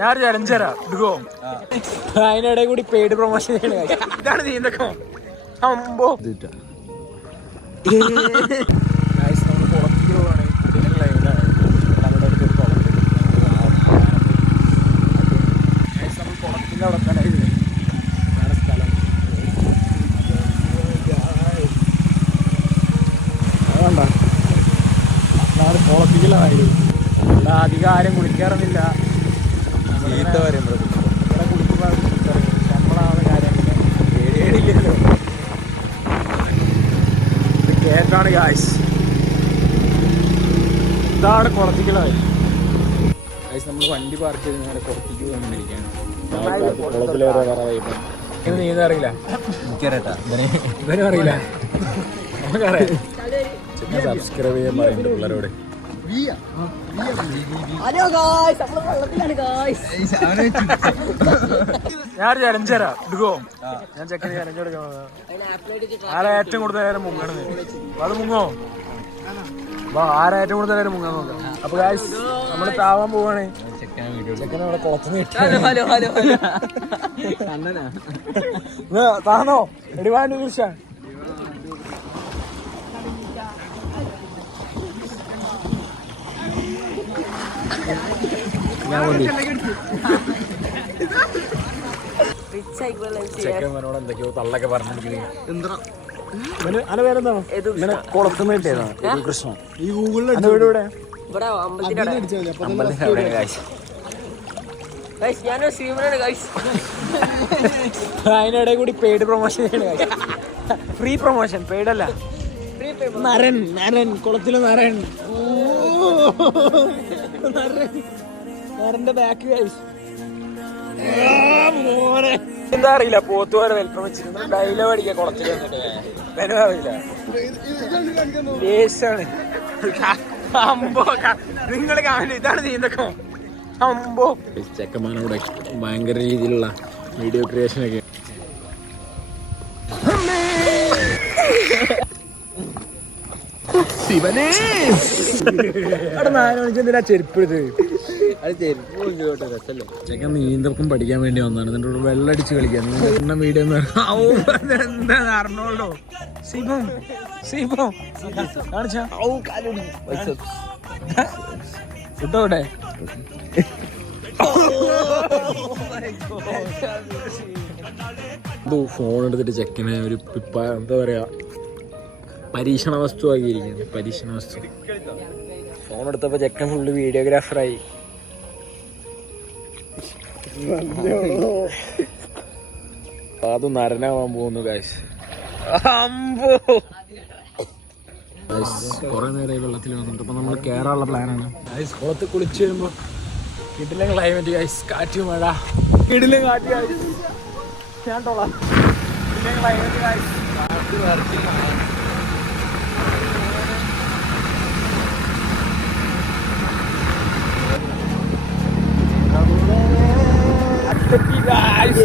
ഞാൻ ചലഞ്ചറാ എടുക്കോ അതിനിടെ കൂടി പെയ്ഡ് പ്രൊമോഷൻ ഇതാണ് നീന്തക്കോ അമ്പോ അധികം ആരും കുളിക്കാറൊന്നുമില്ല. നമ്മളാണ് കാര്യം പേടിയില്ലല്ലോ. ഇത് കേക്കാണ് ഗായ്സ്. ഇതാണ് കുളത്തിക്കലായി ഗായ്സ്. നമ്മൾ വണ്ടി പാർക്ക് ചെയ്ത് നേരെ പുറത്തേക്ക് വന്നിരിക്കുകയാണ്. നീന്താ അറിയില്ല, ഇവനും അറിയില്ല, നമുക്കറിയാം. സബ്സ്ക്രൈബ് ചെയ്യാൻ പറയുന്നുണ്ട് പിള്ളേരോട്. ഞാൻ ചലഞ്ചറാ എടുക്കോ. ഞാൻ ചെക്കന് ചലഞ്ച് കൊടുക്കാൻ ആരാ ഏറ്റവും കൂടുതൽ നേരം മുങ്ങണത് അത് മുങ്ങോ. ആരാ ഏറ്റവും കൂടുതൽ നേരം മുങ്ങാൻ നോക്കാം. അപ്പൊ ഗായ്സ് നമ്മള് താവാൻ പോവാണ്. ചെക്കനെ അവിടെ കുളത്തുനിന്ന് താന്നോ എടിവാൻ കൃഷ. ചെക്കന്മാരോട് എന്തൊക്കെയോ തള്ളൊക്കെ പറഞ്ഞിരിക്കുന്നത്. അന പേരെന്താ ഇങ്ങനെ കുളത്തുനിന്ന് കിട്ടിയതാണ് കൃഷ്ണ. ഈ ഗൂഗിളിൽ വീട് ഇവിടെ അതിനിടെ കൂടി paid promotion free promotion paid അല്ല. നരൻ നരൻ കുളത്തില് നരൻ നരന്റെ ബാക്ക് കഴിച്ചു എന്താ അറിയില്ല. പോത്തുപോലെ വെൽക്കം വെച്ചിരുന്നു. ഡയലോഗ് അടിക്കാൻ കുളത്തിൽ വന്നിട്ട് വെനും അറിയില്ല. ലേശാണ് അമ്പോ. നിങ്ങള് കാണുന്നു ഇതാണ് നീന്തക്കോ അമ്പോ. ചെക്കന്മാരോടെ ഭയങ്കര രീതിയിലുള്ള വീഡിയോ ക്രിയേഷൻ ഒക്കെ. എന്തിനാ ചെരുപ്പ് ഇത്? ചെക്കൻ നീന്തൽക്കും പഠിക്കാൻ വേണ്ടി വന്നതാണ്. എന്നിട്ട് വെള്ളടിച്ച് കളിക്കാൻ വീഡിയോ എന്താ അറിഞ്ഞോളൂ. സിബം സിബം ഫുഡോടെ ഫോൺ എടുത്തിട്ട് ചെക്കനെ ഒരു എന്താ പറയാ പരീക്ഷണ വസ്തു ആക്കിയിരിക്കുന്നു. പരീക്ഷണ വസ്തു. ഫോൺ എടുത്തപ്പോ ചെക്കൻ ഫുള്ള് വീഡിയോഗ്രാഫറായി. അത് നരനാവാൻ പോകുന്നു ഗായ്സ്. അമ്പോ കൊറേ നേരം വെള്ളത്തിൽ വന്നിട്ട് ഇപ്പൊ നമ്മൾ കേറാനുള്ള പ്ലാനാണ് ഗായ്സ്. കുളത്ത് കുളിച്ച് വരുമ്പോ കിടിലൻ ക്ലൈമറ്റ് ഗായ്സ്. കാറ്റ് മഴ കിടിലൻ കാറ്റ് ഗായ്സ്. ഞാൻ തോളാം കിടിലൻ ക്ലൈമറ്റ് ഗായ്സ്. Guys.